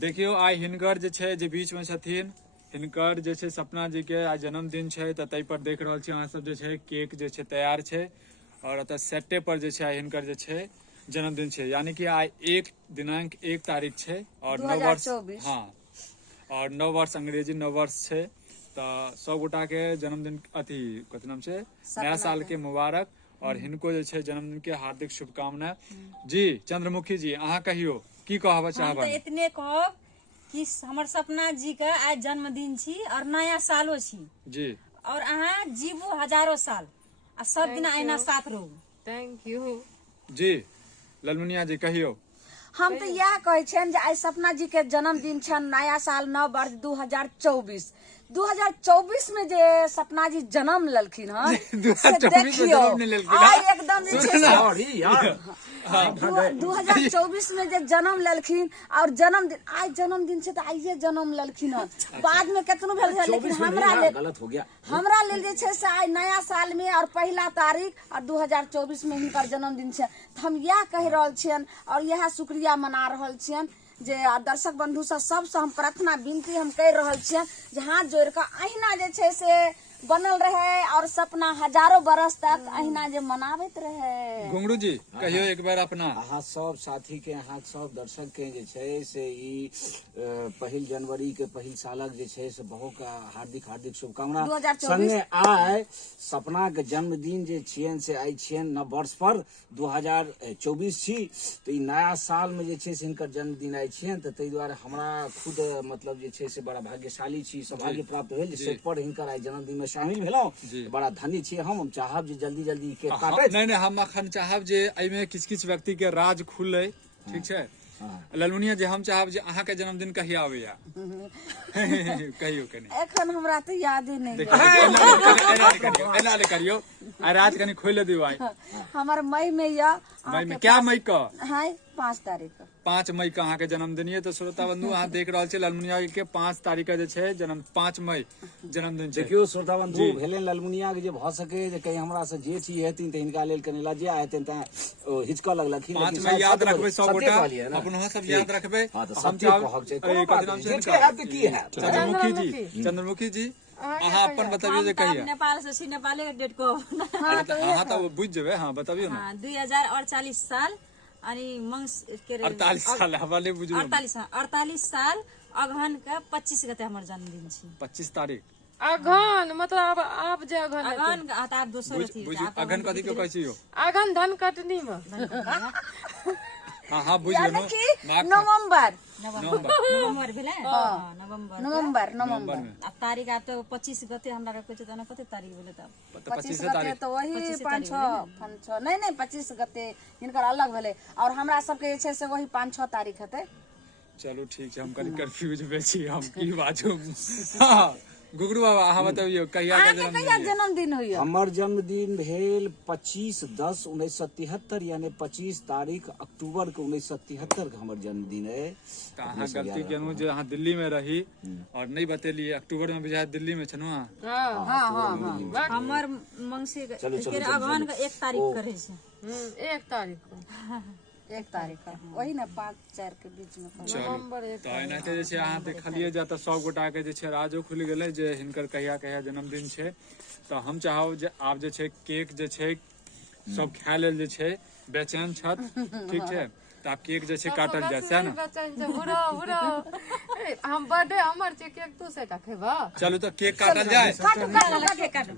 देखियो आइ हिनकर जे छै जे बीच में छथिन हिनकर जे छै सपना जी के आज जन्मदिन छै त तै पर देख रहल छी अहाँ सब जे छै केक जे छै तैयार छै और अतः सेटे पर जे छै आइ हिनकर जे छै जन्मदिन छै यानी कि आइ 1 दिनांक 1 तारीख छै और 9 वर्ष हाँ और 9 वर्ष अंग्रेजी 9 वर्ष छै तो सब गोटा के जन्मदिन अथी कथी नाम छै नया साल के मुबारक और हिनको जे छै जन्मदिन के हार्दिक शुभकामनाएं। जी चंद्रमुखी जी अहाँ कहियो की कहब चाहब? हम तो इतने कहब कि हमर सपना जी का आज जन्मदिन छी और नया सालो छी जी और अहाँ जीवो हजारों साल आ सब दिन अहिना साथ रहू। थैंक यू जी ललमुनिया जी कहियो? हम तो यह कहे छन जे आइ सपना जी के जन्मदिन छन नया साल 9 वर्ष 2024 2024 में जे सपना जी जन्म लेलखिन हन से देखियो आइ एकदम जे छै 2024 में जे जन्म लेलखिन और जन्मदिन आज जन्मदिन से तो आइए जन्म लेलखिन हन बाद में केतनो भेल है लेकिन हमरा लेल जे छै से आइ नया साल में और पहला तारीख और 2024 में हिनकर जन्मदिन छै तो हम यह कह रहल छियन और यह शुक्रिया मना रहल छियन जे दर्शक बंधु सबसे हम प्रार्थना विनती हम कर रहल छियन जे हाथ जोड़ के अहिना जे छै से बनल रहे और सपना हजारों बरस तक अहिना जे मनावत रहे। घुंगरू जी कहियो एक बार अपना अहाँ सब साथी के अहाँ सब दर्शक के जे छै से ई पहिल जनवरी के पहिल सालक जे छै से बहुत हार्दिक हार्दिक शुभकामना संगे आइ सपना के जन्मदिन जे छियन से आइ छियन नव वर्ष पर 2024 छी तो ई नया साल में जे छै से हिनकर जन्मदिन आइ छियन तो तै दुआरे हमरा खुद मतलब जे छै से बड़ा भाग्यशाली छी सौभाग्य प्राप्त भेल जे सेट पर हिनकर आइ जन्मदिन में शामिल भेलौं बड़ा धन्य छी हम चाहब जे जल्दी जल्दी केक काटै नहीं नहीं हम अखन चाहब जे एमे किछ किछ व्यक्ति के राज खुले ठीक छै ललमुनिया जे हम चाहब जे अहाँ के जन्मदिन कहिया आबैया कहियो कनी एखन हमरा तो यादे नहीं एना करियो आ रात कनी खोले दियो आइ हमर मई में या मई में क्या मई का है 5 तारीख 5 मई का अहाँ के जन्मदिन ये तो श्रोता बंधु अहाँ देख रहल छी ललमुनिया के 5 तारीख के जे छै जन्म 5 मई जन्मदिन छै। देखियो श्रोता बंधु भेलेन ललमुनिया के जे भ सके जे कहीं हमरा से जेठ ही हेतिन त हिनका लेल कनी लज्जा हेतिन त हिचका लगलखिन 5 मई याद रखबे सब गोटा अपनो सब याद रखबे हम कहब छै कथि नाम छै जेठ हैत की हैत चंद्रमुखी जी अहाँ अपन बताबियो जे कहिया नेपाल से छी नेपाले के डेट को हां त बुझ जेबे हां बताबियो ना 2048 साल अनि मंस के 48 साल हवाले बुझु 48 साल अगहन के 25 गते हमर जन्मदिन छी 25 तारीख अगहन मतलब आप जे अगहन अगहन आप दोसर अथी अगहन कथि के कहै छियो अगहन धन कटनी में हां हां बुझ गेलो नवंबर भेले नवंबर अब तारीख आप तो 25 गते हमरा के कहै छै कते तारीख भेले तब 25 गते तो वही 5-6 नहीं 25 गते हिनकर अलग भेले और हमरा सब के जे छै से वही 5-6 तारीख हेतै। चलो ठीक छै हम कनी कंफ्यूज भे छी हम की बाजू हां गुगरू बाबा अहाँ बताबियो कहिया के जन्मदिन होइया? हमर जन्मदिन भेल 25/10/1973 यानी 25 तारीख अक्टूबर के 1973 के हमर जन्मदिन है। त अहाँ गलती केनु जे अहाँ दिल्ली में रही और नहीं बतेलिए अक्टूबर में बुझाय दिल्ली में छनु हां हमर मंगसी के अगहन के 1 तारीख करे छै 1 तारीख को 1 तारीख का वही ना 5-4 के बीच में नवंबर 1 तो एनाते जे छै अहाँ देखलिए जा त सब गोटा के जे छै राजो खुल गेलै जे हिनकर कहिया कहिया जन्मदिन छै तो हम चाहब जे आब जे छै केक जे छै सब खाय लेल जे छै बेचैन छत ठीक छै त आब केक जे छै काटल जाय सै ना बुरा हम बर्थडे हमर छै केक तू से का खेबा चलो तो केक काटल जाय काटू